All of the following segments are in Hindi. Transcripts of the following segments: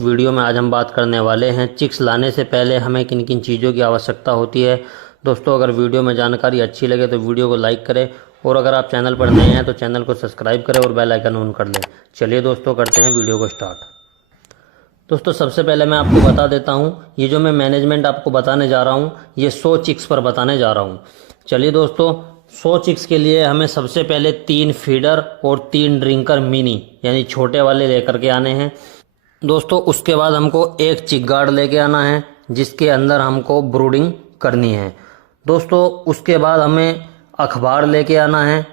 वीडियो में आज हम बात करने वाले हैं चिक्स लाने से पहले हमें किन किन चीज़ों की आवश्यकता होती है। दोस्तों, अगर वीडियो में जानकारी अच्छी लगे तो वीडियो को लाइक करें और अगर आप चैनल पर नए हैं तो चैनल को सब्सक्राइब करें और बेल आइकन ऑन कर लें। चलिए दोस्तों, करते हैं वीडियो को स्टार्ट। दोस्तों, सबसे पहले मैं आपको बता देता हूँ, ये जो मैं मैनेजमेंट आपको बताने जा रहा हूँ ये 100 चिक्स पर बताने जा रहा हूँ। चलिए दोस्तों, 100 चिक्स के लिए हमें सबसे पहले 3 फीडर और 3 ड्रिंकर मिनी यानी छोटे वाले लेकर के आने हैं। दोस्तों, उसके बाद हमको एक चिक गार्ड लेके आना है जिसके अंदर हमको ब्रूडिंग करनी है। दोस्तों, उसके बाद हमें अखबार लेके आना है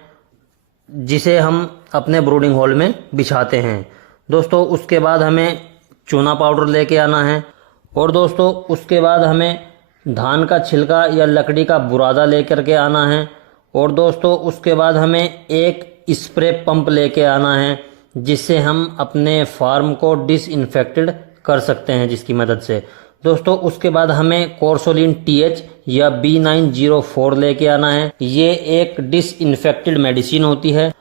जिसे हम अपने ब्रूडिंग हॉल में बिछाते हैं। दोस्तों, उसके बाद हमें चूना पाउडर लेके आना है और दोस्तों उसके बाद हमें धान का छिलका या लकड़ी का बुरादा लेकर के आना है और दोस्तों उसके बाद हमें एक स्प्रे पंप लेके आना है जिससे हम अपने फार्म को डिसइंफेक्टेड कर सकते हैं जिसकी मदद से। दोस्तों, उसके बाद हमें कोर्सोलिन TH या B904 लेके आना है। ये एक डिसइंफेक्टेड मेडिसिन होती है।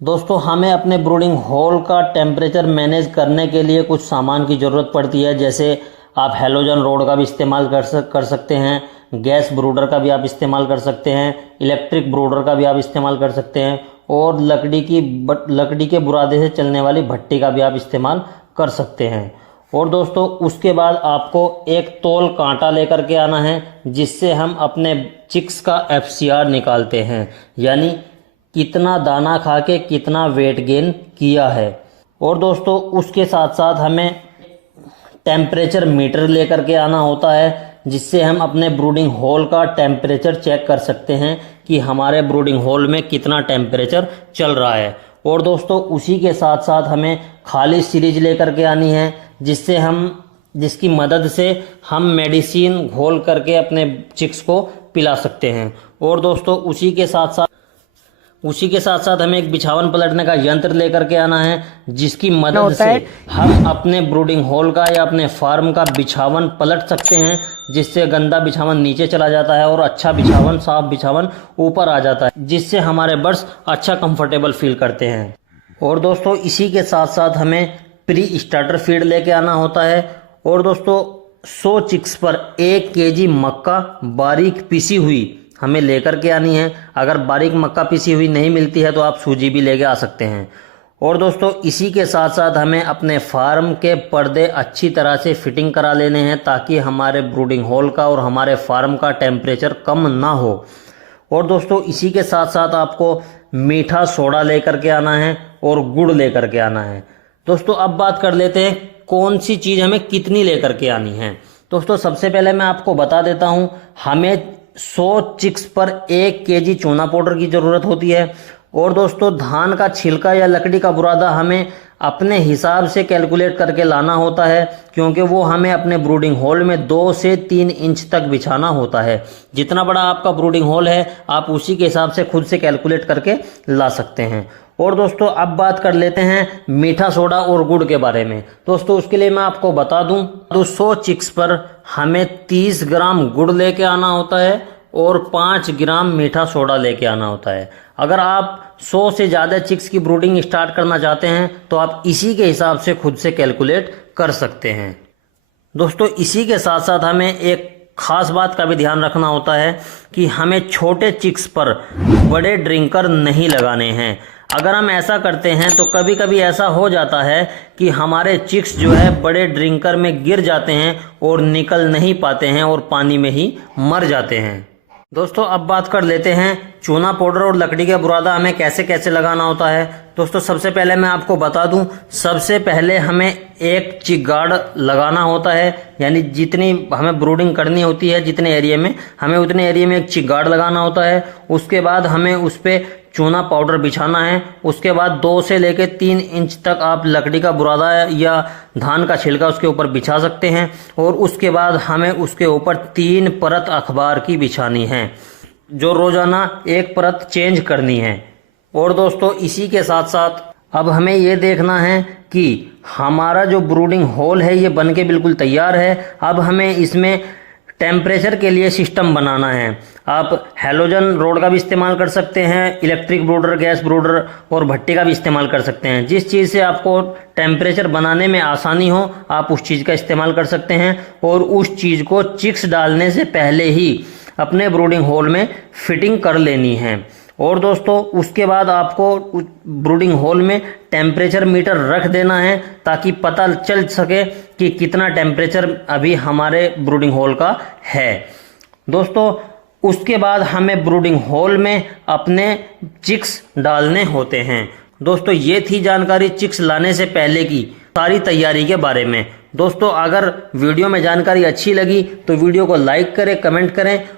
दोस्तों, हमें अपने ब्रूडिंग हॉल का टेम्परेचर मैनेज करने के लिए कुछ सामान की ज़रूरत पड़ती है, जैसे आप हेलोजन रोड का भी इस्तेमाल कर सकते हैं, गैस ब्रूडर का भी आप इस्तेमाल कर सकते हैं, इलेक्ट्रिक ब्रूडर का भी आप इस्तेमाल कर सकते हैं और लकड़ी के बुरादे से चलने वाली भट्टी का भी आप इस्तेमाल कर सकते हैं। और दोस्तों, उसके बाद आपको एक तौल कांटा लेकर के आना है जिससे हम अपने चिक्स का FCR निकालते हैं, यानी कितना दाना खा के कितना वेट गेन किया है। और दोस्तों, उसके साथ साथ हमें टेम्परेचर मीटर लेकर के आना होता है जिससे हम अपने ब्रूडिंग हॉल का टेम्परेचर चेक कर सकते हैं कि हमारे ब्रूडिंग हॉल में कितना टेम्परेचर चल रहा है। और दोस्तों, उसी के साथ साथ हमें खाली सीरीज लेकर के आनी है जिसकी मदद से हम मेडिसिन घोल करके अपने चिक्स को पिला सकते हैं। और दोस्तों, उसी के साथ साथ हमें एक बिछावन पलटने का यंत्र लेकर के आना है जिसकी मदद से हम अपने ब्रूडिंग हॉल का या अपने फार्म का बिछावन पलट सकते हैं, जिससे गंदा बिछावन नीचे चला जाता है और अच्छा बिछावन, साफ बिछावन ऊपर आ जाता है, जिससे हमारे बर्ड्स अच्छा कंफर्टेबल फील करते हैं। और दोस्तों, इसी के साथ साथ हमें प्री स्टार्टर फीड लेके आना होता है। और दोस्तों, 100 चिक्स पर 1 kg मक्का बारीक पिसी हुई हमें लेकर के आनी है। अगर बारीक मक्का पिसी हुई नहीं मिलती है तो आप सूजी भी लेके आ सकते हैं। और दोस्तों, इसी के साथ साथ हमें अपने फार्म के पर्दे अच्छी तरह से फिटिंग करा लेने हैं ताकि हमारे ब्रूडिंग हॉल का और हमारे फार्म का टेम्परेचर कम ना हो। और दोस्तों, इसी के साथ साथ आपको मीठा सोडा लेकर के आना है और गुड़ लेकर के आना है। दोस्तों, अब बात कर लेते हैं कौन सी चीज़ हमें कितनी लेकर के आनी है। दोस्तों, सबसे पहले मैं आपको बता देता हूं, हमें 100 चिक्स पर 1 kg चूना पाउडर की ज़रूरत होती है। और दोस्तों, धान का छिलका या लकड़ी का बुरादा हमें अपने हिसाब से कैलकुलेट करके लाना होता है, क्योंकि वो हमें अपने ब्रूडिंग हॉल में 2 से 3 इंच तक बिछाना होता है। जितना बड़ा आपका ब्रूडिंग हॉल है आप उसी के हिसाब से खुद से कैलकुलेट करके ला सकते हैं। और दोस्तों, अब बात कर लेते हैं मीठा सोडा और गुड़ के बारे में। दोस्तों, उसके लिए मैं आपको बता दूं, तो 100 चिक्स पर हमें 30 ग्राम गुड़ लेके आना होता है और 5 ग्राम मीठा सोडा लेके आना होता है। अगर आप 100 से ज़्यादा चिक्स की ब्रूडिंग स्टार्ट करना चाहते हैं तो आप इसी के हिसाब से खुद से कैलकुलेट कर सकते हैं। दोस्तों, इसी के साथ साथ हमें एक खास बात का भी ध्यान रखना होता है कि हमें छोटे चिक्स पर बड़े ड्रिंकर नहीं लगाने हैं। अगर हम ऐसा करते हैं तो कभी कभी ऐसा हो जाता है कि हमारे चिक्स जो है बड़े ड्रिंकर में गिर जाते हैं और निकल नहीं पाते हैं और पानी में ही मर जाते हैं। दोस्तों, अब बात कर लेते हैं चूना पाउडर और लकड़ी का बुरादा हमें कैसे कैसे लगाना होता है। दोस्तों, सबसे पहले मैं आपको बता दूं, सबसे पहले हमें एक चिक गार्ड लगाना होता है, यानी जितनी हमें ब्रूडिंग करनी होती है जितने एरिया में, हमें उतने एरिया में एक चिक गार्ड लगाना होता है। उसके बाद हमें उस पर चूना पाउडर बिछाना है। उसके बाद 2 से लेकर 3 इंच तक आप लकड़ी का बुरादा या धान का छिलका उसके ऊपर बिछा सकते हैं। और उसके बाद हमें उसके ऊपर 3 परत अखबार की बिछानी है, जो रोजाना 1 परत चेंज करनी है। और दोस्तों, इसी के साथ साथ अब हमें ये देखना है कि हमारा जो ब्रूडिंग हॉल है ये बन के बिल्कुल तैयार है। अब हमें इसमें टेम्परेचर के लिए सिस्टम बनाना है। आप हैलोजन रोड का भी इस्तेमाल कर सकते हैं, इलेक्ट्रिक ब्रूडर, गैस ब्रूडर और भट्टी का भी इस्तेमाल कर सकते हैं। जिस चीज़ से आपको टेम्परेचर बनाने में आसानी हो आप उस चीज़ का इस्तेमाल कर सकते हैं और उस चीज़ को चिक्स डालने से पहले ही अपने ब्रूडिंग होल में फिटिंग कर लेनी है। और दोस्तों उसके बाद आपको ब्रूडिंग होल में टेम्परेचर मीटर रख देना है ताकि पता चल सके कि कितना टेम्परेचर अभी हमारे ब्रूडिंग होल का है। दोस्तों उसके बाद हमें ब्रूडिंग होल में अपने चिक्स डालने होते हैं। दोस्तों ये थी जानकारी चिक्स लाने से पहले की सारी तैयारी के बारे में। दोस्तों अगर वीडियो में जानकारी अच्छी लगी तो वीडियो को लाइक करें, कमेंट करें